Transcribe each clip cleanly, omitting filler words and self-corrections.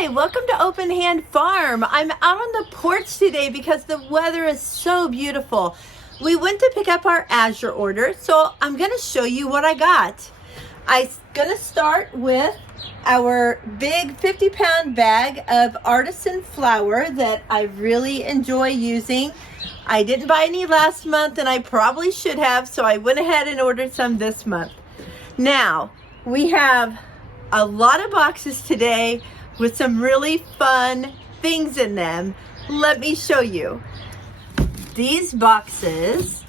Hi, welcome to Open Hand Farm. I'm out on the porch today because the weather is so beautiful. We went to pick up our Azure order, so I'm going to show you what I got. I'm going to start with our big 50-pound bag of artisan flour that I really enjoy using. I didn't buy any last month and I probably should have, so I went ahead and ordered some this month. Now, we have a lot of boxes today with some really fun things in them. Let me show you. These boxes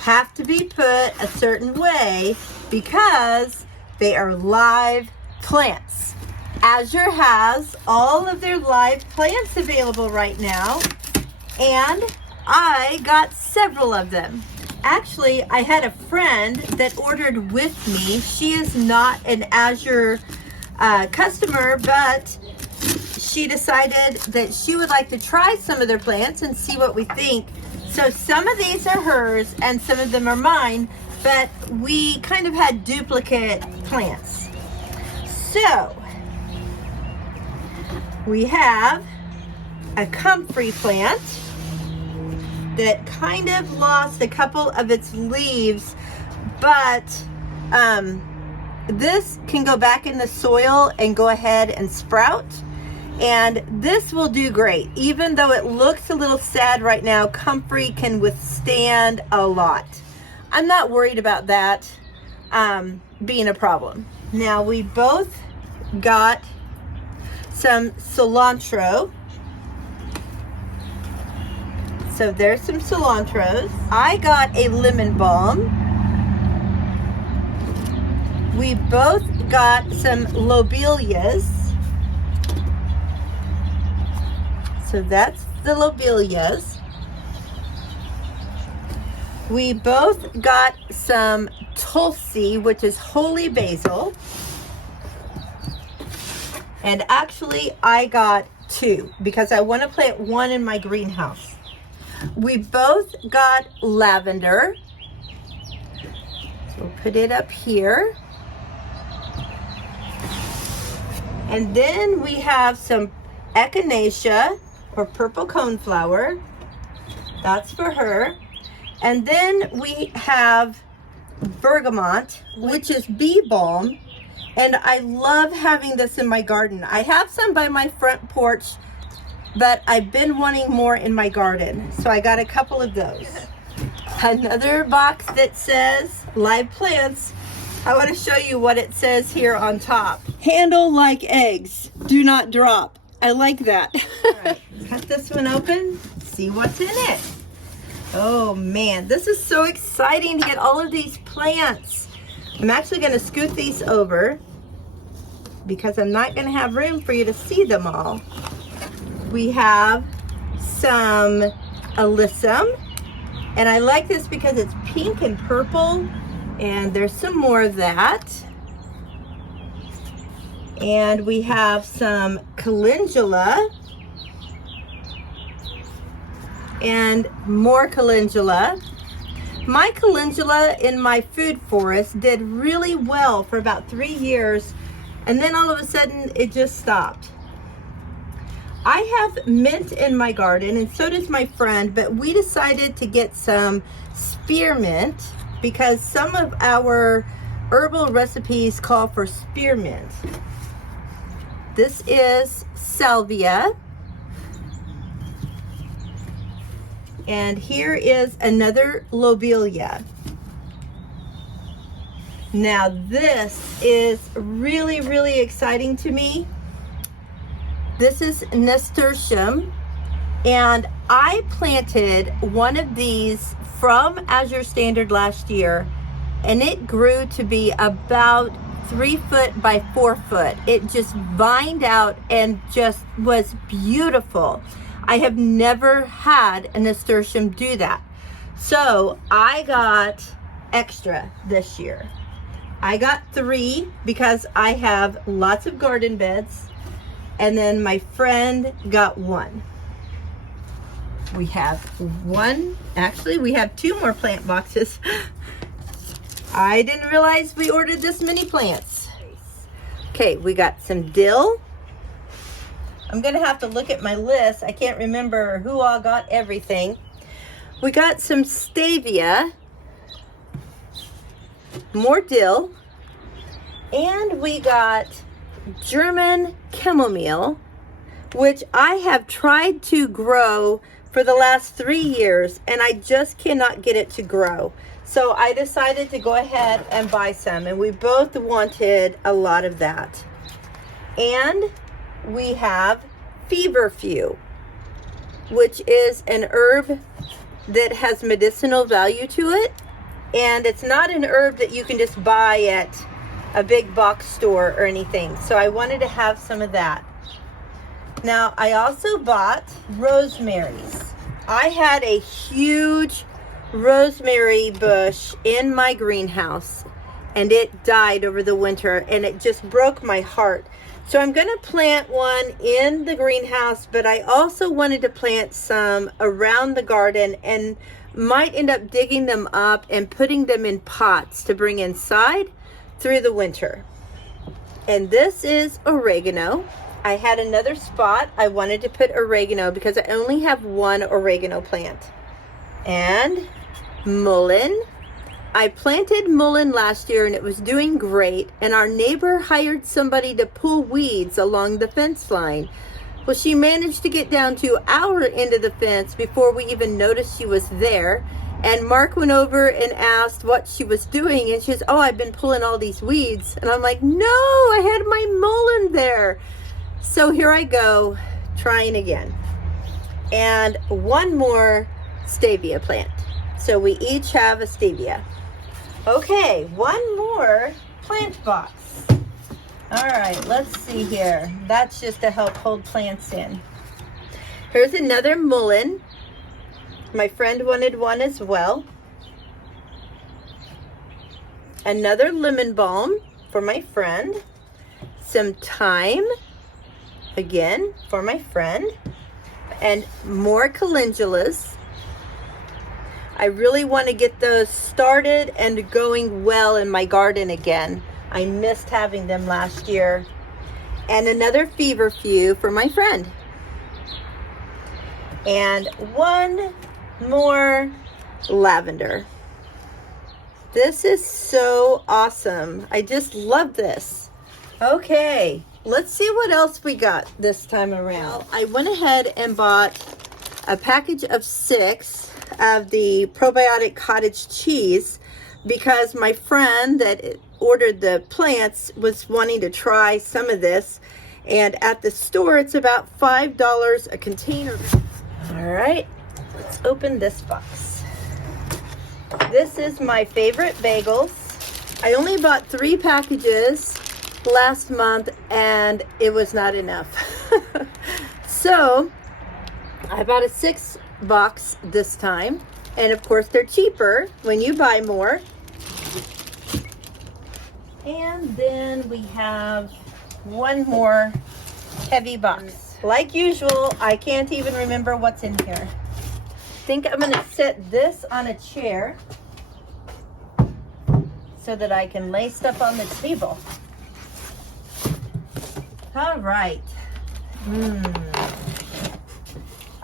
have to be put a certain way because they are live plants. Azure has all of their live plants available right now, and I got several of them. Actually, I had a friend that ordered with me. She is not an Azure customer, but she decided that she would like to try some of their plants and see what we think. So some of these are hers and some of them are mine, but we kind of had duplicate plants. So we have a comfrey plant that kind of lost a couple of its leaves, but this can go back in the soil and go ahead and sprout. And this will do great. Even though it looks a little sad right now, comfrey can withstand a lot. I'm not worried about that being a problem. Now, we both got some cilantro. So there's some cilantros. I got a lemon balm. We both got some lobelias. So that's the lobelias. We both got some tulsi, which is holy basil. And actually, I got two because I want to plant one in my greenhouse. We both got lavender. So we'll put it up here. And then we have some echinacea, or purple coneflower. That's for her. And then we have bergamot, which is bee balm. And I love having this in my garden. I have some by my front porch, but I've been wanting more in my garden. So I got a couple of those. Another box that says live plants. I want to show you what it says here on top. Handle like eggs, do not drop. I like that. All right, cut this one open, see what's in it. Oh man, this is so exciting to get all of these plants. I'm actually going to scoot these over because I'm not going to have room for you to see them all. We have some alyssum, and I like this because it's pink and purple, and there's some more of that. And we have some calendula and more calendula. My calendula in my food forest did really well for about 3 years, and then all of a sudden it just stopped. I have mint in my garden, and so does my friend, but we decided to get some spearmint because some of our herbal recipes call for spearmint. This is salvia. And here is another lobelia. Now this is really, really exciting to me. This is Nasturtium, and I planted one of these from Azure Standard last year, and it grew to be about 3 foot by 4 foot. It just vined out and just was beautiful. I have never had a nasturtium do that. So I got extra this year. I got 3 because I have lots of garden beds, and then my friend got 1. We have 1, actually we have 2 more plant boxes. I didn't realize we ordered this many plants. Okay, we got some dill, I'm gonna have to look at my list. I can't remember who all got everything. We got some stevia, more dill, and we got German chamomile, which I have tried to grow for the last 3 years, and I just cannot get it to grow. So I decided to go ahead and buy some, and we both wanted a lot of that. And we have feverfew, which is an herb that has medicinal value to it, and it's not an herb that you can just buy at a big box store or anything. So I wanted to have some of that. Now I also bought rosemaries. I had a huge rosemary bush in my greenhouse, and it died over the winter, and it just broke my heart. So I'm going to plant one in the greenhouse, but I also wanted to plant some around the garden, and might end up digging them up and putting them in pots to bring inside through the winter. And this is oregano. I had another spot I wanted to put oregano because I only have one oregano plant. And mullein. I planted mullein last year and it was doing great, and our neighbor hired somebody to pull weeds along the fence line. Well, she managed to get down to our end of the fence before we even noticed she was there. And Mark went over and asked what she was doing, and she says, "Oh, I've been pulling all these weeds." And I'm like, "No, I had my mullein there." So here I go, trying again. And one more stevia plant. So we each have a stevia. Okay, one more plant box. All right, let's see here. That's just to help hold plants in. Here's another mullein. My friend wanted one as well. Another lemon balm for my friend. Some thyme, again, for my friend. And more calendulas. I really want to get those started and going well in my garden again. I missed having them last year. And another feverfew for my friend. And one more lavender. This is so awesome. I just love this. Okay, let's see what else we got this time around. I went ahead and bought a package of 6 of the probiotic cottage cheese because my friend that ordered the plants was wanting to try some of this, and at the store it's about $5 a container. All right, let's open this box. This is my favorite bagels. I only bought 3 packages last month and it was not enough. So I bought a 6 box this time, and of course they're cheaper when you buy more. And then we have one more heavy box. Like usual, I can't even remember what's in here. I think I'm going to set this on a chair so that I can lay stuff on the table. All right.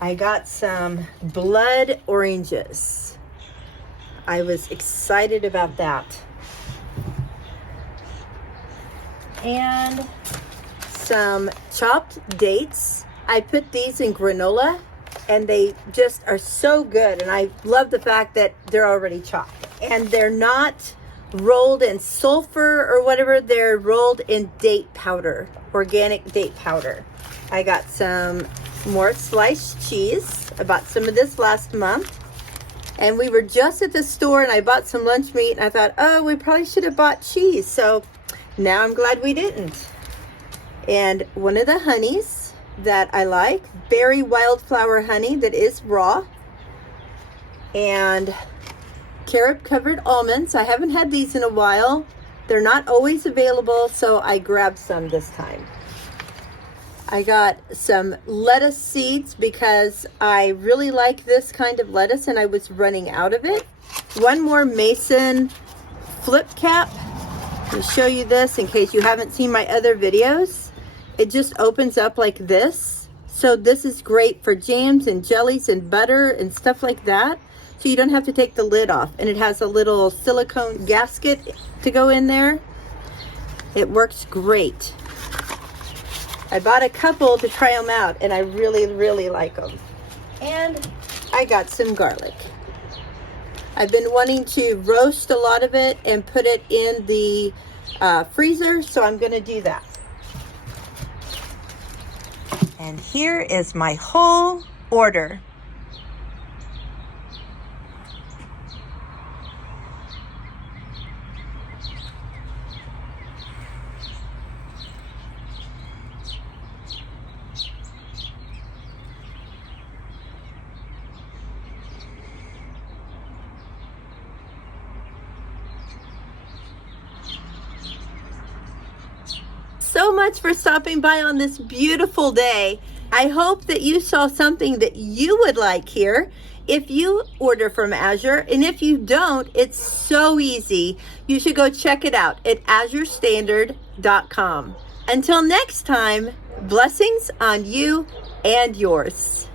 I got some blood oranges. I was excited about that. And some chopped dates. I put these in granola and they just are so good. And I love the fact that they're already chopped. And they're not rolled in sulfur or whatever. They're rolled in date powder, organic date powder. I got some more sliced cheese. I bought some of this last month. And we were just at the store and I bought some lunch meat and I thought, oh, we probably should have bought cheese. So now I'm glad we didn't. And one of the honeys that I like, berry wildflower honey that is raw. And carob covered almonds. I haven't had these in a while. They're not always available, so I grabbed some this time. I got some lettuce seeds because I really like this kind of lettuce and I was running out of it. One more Mason flip cap. I'll show you this in case you haven't seen my other videos. It just opens up like this. So this is great for jams and jellies and butter and stuff like that. So you don't have to take the lid off. And it has a little silicone gasket to go in there. It works great. I bought a couple to try them out, and I really, really like them. And I got some garlic. I've been wanting to roast a lot of it and put it in the freezer, so I'm going to do that. And here is my whole order. So much for stopping by on this beautiful day. I hope that you saw something that you would like here if you order from Azure, and if you don't, it's so easy. You should go check it out at azurestandard.com. Until next time, blessings on you and yours.